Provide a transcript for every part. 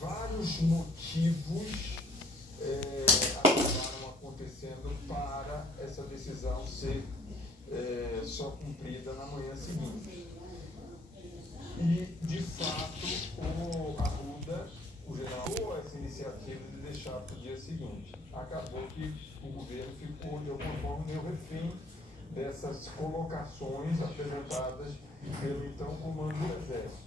vários motivos acabaram acontecendo para essa decisão ser só cumprida na manhã seguinte. E, de fato, o Arruda, o general, essa iniciativa de deixar para o dia seguinte. Acabou que o governo ficou, de alguma forma, meio refém dessas colocações apresentadas pelo então Comando do Exército.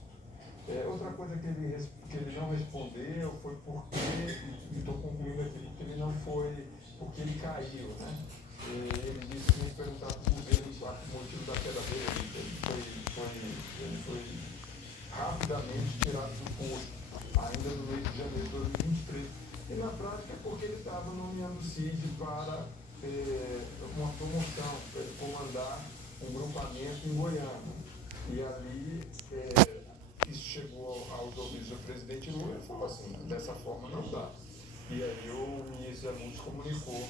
Outra coisa que ele não respondeu foi porque, e estou concluindo aqui, porque ele não foi, porque ele caiu, né? Ele disse que me perguntava para o governo o motivo da queda dele. Ele foi rapidamente tirado do posto, ainda no mês de janeiro de 2023. E na prática é porque ele estava nomeando o CID para uma promoção, para ele comandar um grupamento em Goiânia. E ali isso chegou aos ouvidos do presidente Lula e falou assim, dessa forma não dá. E aí o ministro Zé Múcio comunicou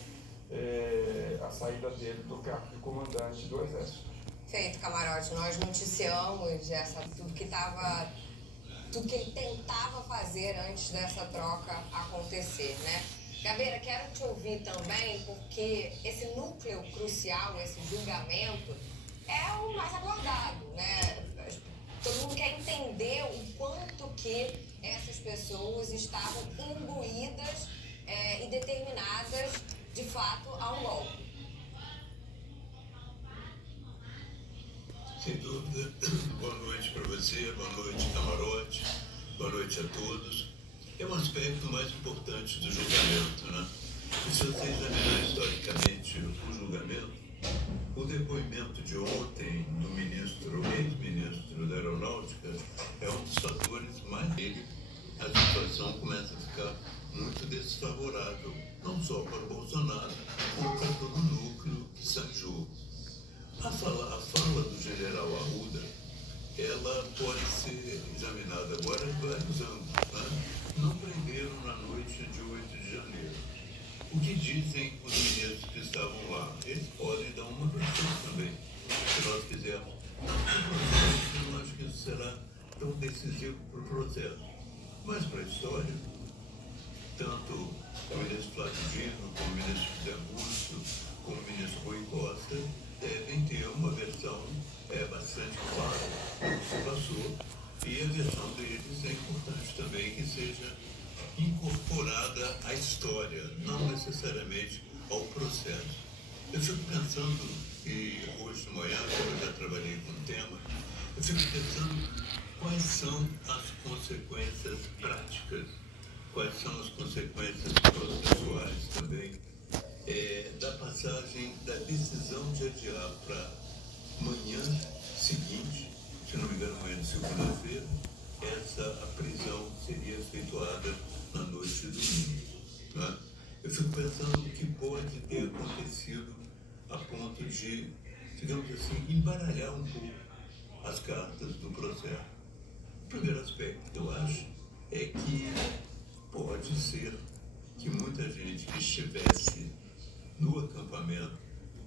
a saída dele do cargo de comandante do Exército. Feito, Camarote. Nós noticiamos tudo que ele tentava fazer antes dessa troca acontecer, né? Gabeira, quero te ouvir também, porque esse núcleo crucial, esse julgamento, é o mais aguardado, né? Todo mundo quer entender o quanto que essas pessoas estavam imbuídas e determinadas, de fato, a um golpe. Sem dúvida. Boa noite para você, boa noite, Camarote, boa noite a todos. É um aspecto mais importante do julgamento, né? E se você examinar historicamente o julgamento, o depoimento de ontem do ex-ministro da Aeronáutica, é um dos fatores mais dele. A situação começa a ficar muito desfavorável, não só para o Bolsonaro, como para todo o núcleo que está em jogo. A fala do general Arruda, ela pode ser examinada agora em vários ângulos, né? Não prenderam na noite de 8 de janeiro. O que dizem os ministros que estavam lá? Eles podem dar uma versão também, se nós quisermos. Eu não acho que isso será tão decisivo para o processo. Mas para a história, tanto o ministro Flávio Dino, como o ministro Zé Múcio, como o ministro Rui Costa, devem ter uma versão bastante clara do que se passou, e a versão deles é importante também que seja incorporada à história, não necessariamente ao processo. Eu fico pensando, e hoje de manhã, como eu já trabalhei com o tema, eu fico pensando quais são as consequências práticas, quais são as consequências processuais também, da passagem da decisão de adiar para manhã seguinte, se não me engano, amanhã de segunda-feira, a prisão seria efetuada na noite de domingo. Né? Eu fico pensando o que pode ter acontecido a ponto de, digamos assim, embaralhar um pouco as cartas do processo. O primeiro aspecto que eu acho é que pode ser que muita gente que estivesse no acampamento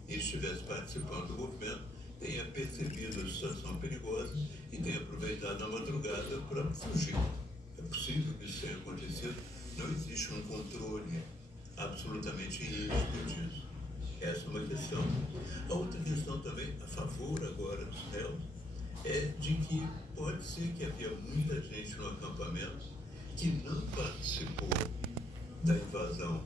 e estivesse participando do movimento tenha percebido a situação perigosa e tenha aproveitado a madrugada para fugir. É possível que isso tenha acontecido. Não existe um controle absolutamente rígido disso. Essa é uma questão. A outra questão também, a favor agora dos réus, é de que pode ser que havia muita gente no acampamento que não participou da invasão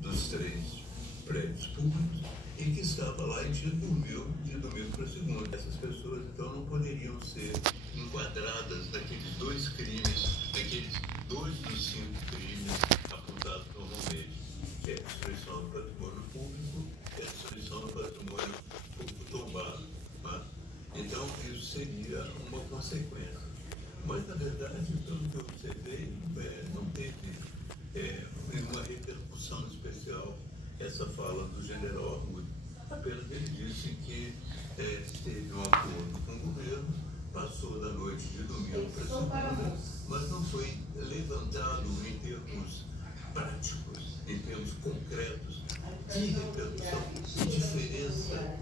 dos 3 prédios públicos e que estava lá e dormiu de domingo para segunda. Essas pessoas, então, não poderiam ser enquadradas naqueles 2 crimes, naqueles 2 dos 5 crimes apontados normalmente, que é a destruição do patrimônio público e a destruição do patrimônio público tombado. Né? Então, isso seria uma consequência. Mas, na verdade, pelo que eu observei, não teve uma repercussão especial essa fala do general Arruda. Apenas ele disse que teve um acordo com o governo, passou da noite de domingo para segunda, mas não foi levantado em termos práticos, em termos concretos, que repercussão, que diferença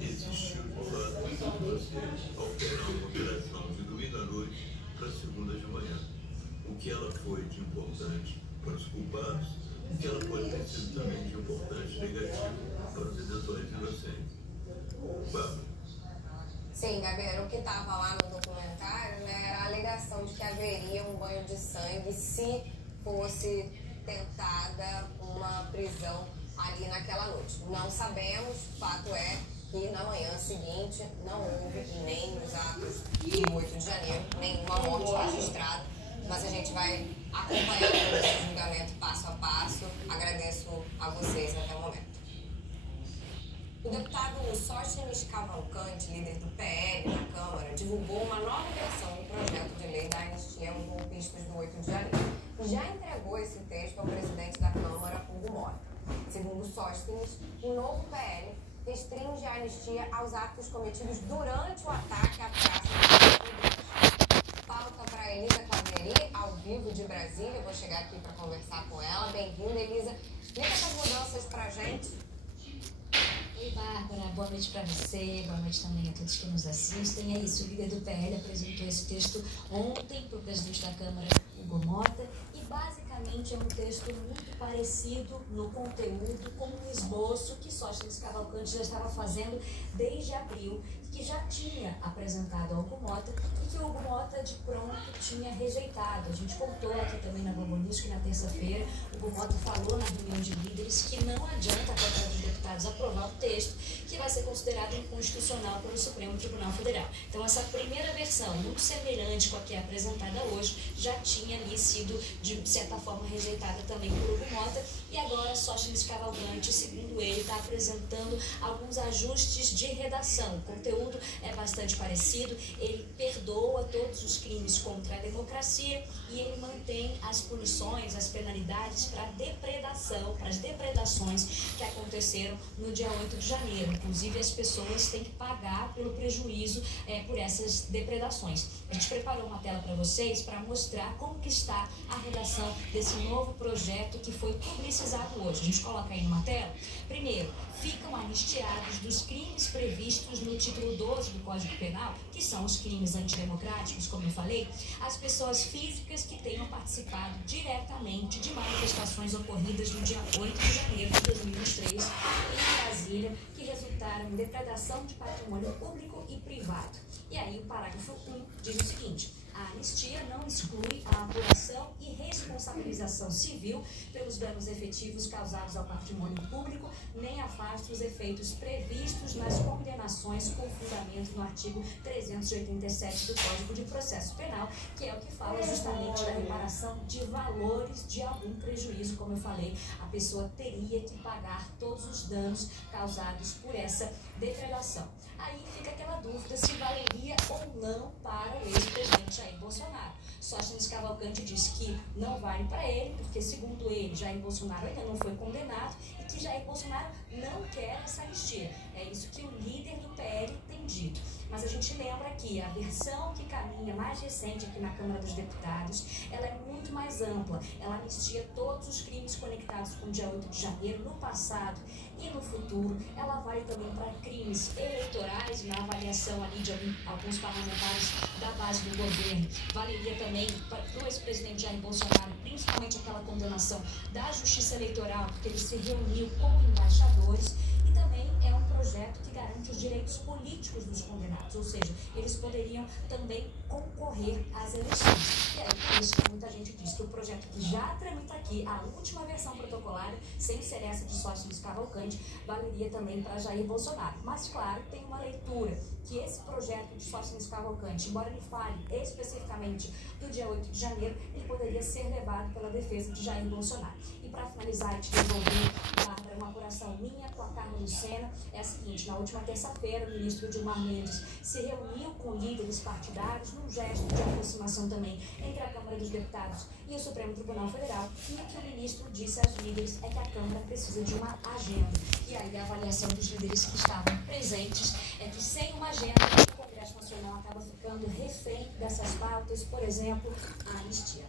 existiu de fato você alterar uma operação de domingo à noite para segunda de manhã. o que ela foi de importante para os culpados, o que ela pode ter sido também de importante e negativo para os eventuais inocentes. Bárbara. Sim, Gabriel, o que estava lá no documentário, né, era a alegação de que haveria um banho de sangue se fosse tentada uma prisão ali naquela noite. Não sabemos, o fato é que na manhã seguinte não houve nem nos atos do 8 de janeiro nenhuma morte registrada, mas a gente vai acompanhar o julgamento passo a passo. Agradeço a vocês até o momento. O deputado Sóstenes Cavalcante, líder do PL na Câmara, divulgou uma nova versão do projeto de lei da anistia aos golpistas do 8 de janeiro. Já entregou esse texto ao presidente da Câmara, Hugo Mota. Segundo Sóstenes, o novo PL restringe a anistia aos atos cometidos durante o ataque à Praça dos Estudantes. Pauta para Elisa Claveri, ao vivo de Brasília. Eu vou chegar aqui para conversar com ela. Bem-vinda, Elisa. Explica essas mudanças para a gente. Oi, Bárbara, boa noite para você, boa noite também a todos que nos assistem. É isso, o líder do PL apresentou esse texto ontem para o presidente da Câmara, Hugo Mota, e basicamente é um texto muito parecido no conteúdo com o esboço que Sóstenes Cavalcante já estava fazendo desde abril, que já tinha apresentado ao Hugo Mota e que o Hugo Mota de pronto tinha rejeitado. A gente contou aqui também na Globo News que na terça-feira o Hugo Mota falou na reunião de líderes que não adianta a Câmara dos Deputados aprovar o texto que vai ser considerado inconstitucional pelo Supremo Tribunal Federal. Então essa primeira versão, muito semelhante com a que é apresentada hoje, já tinha ali sido de certa forma rejeitada também por Hugo Mota, e agora Sóstenes Cavalcante, segundo ele, está apresentando alguns ajustes de redação. O conteúdo é bastante parecido, ele perdoa todos os crimes contra a democracia e ele mantém as punições, as penalidades para depredação, para as depredações que aconteceram no dia 8 de janeiro. Inclusive, as pessoas têm que pagar pelo prejuízo por essas depredações. A gente preparou uma tela para vocês para mostrar como que está a redação desse novo projeto que foi publicizado hoje. A gente coloca aí numa tela. Primeiro, ficam anistiados dos crimes previstos no título 12 do Código Penal, que são os crimes antidemocráticos, como eu falei, as pessoas físicas que tenham participado diretamente de manifestações ocorridas no dia 8 de janeiro de 2023 em Brasília, que resultaram em depredação de patrimônio público e privado. E aí o parágrafo 1 diz o seguinte: a anistia não exclui a apuração e responsabilização civil pelos danos efetivos causados ao patrimônio público, nem afasta os efeitos previstos nas condenações com fundamento no artigo 387 do Código de Processo Penal, que é o que fala justamente da reparação de valores de algum prejuízo. Como eu falei, a pessoa teria que pagar todos os danos causados por essa depredação. Aí fica aquela dúvida se valeria ou não para o ex-presidente Jair Bolsonaro. Sóstenes Cavalcante disse que não vale para ele, porque, segundo ele, Jair Bolsonaro ainda não foi condenado e que Jair Bolsonaro não quer essa anistia. É isso que o líder do PL tem dito. Mas a gente lembra que a versão que caminha mais recente aqui na Câmara dos Deputados, ela é muito mais ampla. Ela anistia todos os crimes conectados com o dia 8 de janeiro, no passado e no futuro. Ela vale também para crimes eleitorais, na avaliação ali de alguns parlamentares da base do governo. Valeria também para o ex-presidente Jair Bolsonaro, principalmente aquela condenação da Justiça Eleitoral, porque ele se reuniu com embaixadores. E também é um projeto que garante os direitos políticos dos condenados, ou seja, eles poderiam também concorrer às eleições. E aí, por isso que muita gente diz que o projeto que já tramita aqui, a última versão protocolada, sem ser essa de Sóstenes Cavalcante, valeria também para Jair Bolsonaro. Mas, claro, tem uma leitura que esse projeto de Sóstenes Cavalcante, embora ele fale especificamente do dia 8 de janeiro, ele poderia ser levado pela defesa de Jair Bolsonaro. E para finalizar e te devolver, Bárbara, uma apuração minha com a Carla Lucena é a seguinte: na última terça-feira, o ministro Gilmar Mendes se reuniu com líderes partidários num gesto de aproximação também entre a Câmara dos Deputados e o Supremo Tribunal Federal, e o que o ministro disse aos líderes é que a Câmara precisa de uma agenda. E aí a avaliação dos líderes que estavam presentes é que sem uma agenda, o Congresso Nacional acaba ficando refém dessas pautas, por exemplo, a anistia.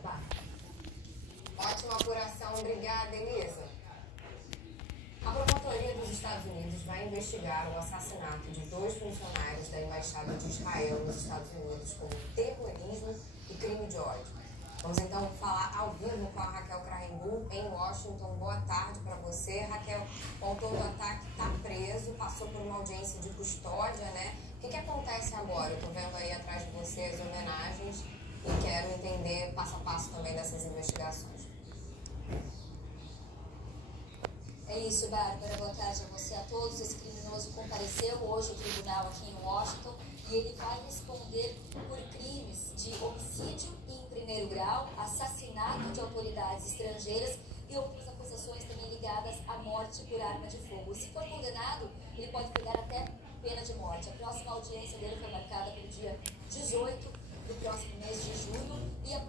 Ótima apuração, obrigada, Elisa. A Promotoria dos Estados Unidos vai investigar o assassinato de 2 funcionários da Embaixada de Israel nos Estados Unidos como terrorismo e crime de ódio. Vamos então falar ao vivo com a Raquel Krahenbuhl em Washington. Boa tarde para você. Raquel, o autor do ataque está preso, passou por uma audiência de custódia, né? O que acontece agora? Eu estou vendo aí atrás de você as homenagens e quero entender passo a passo também dessas investigações. É isso, Bárbara. Boa tarde a você, a todos. Esse criminoso compareceu hoje ao tribunal aqui em Washington e ele vai responder por crimes de homicídio em primeiro grau, assassinato de autoridades estrangeiras e outras acusações também ligadas à morte por arma de fogo. Se for condenado, ele pode pegar até pena de morte. A próxima audiência dele foi marcada para o dia 18 do próximo mês de junho e a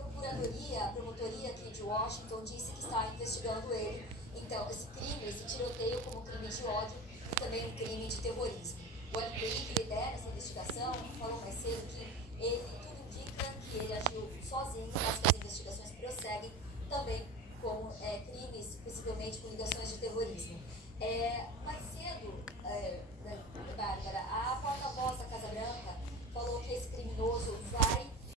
promotoria aqui de Washington disse que está investigando ele. Então, esse crime, esse tiroteio como crime de ódio e também um crime de terrorismo. O FBI, que lidera essa investigação, falou mais cedo que tudo indica que ele agiu sozinho, mas que as investigações prosseguem também com crimes, possivelmente com ligações de terrorismo. Mas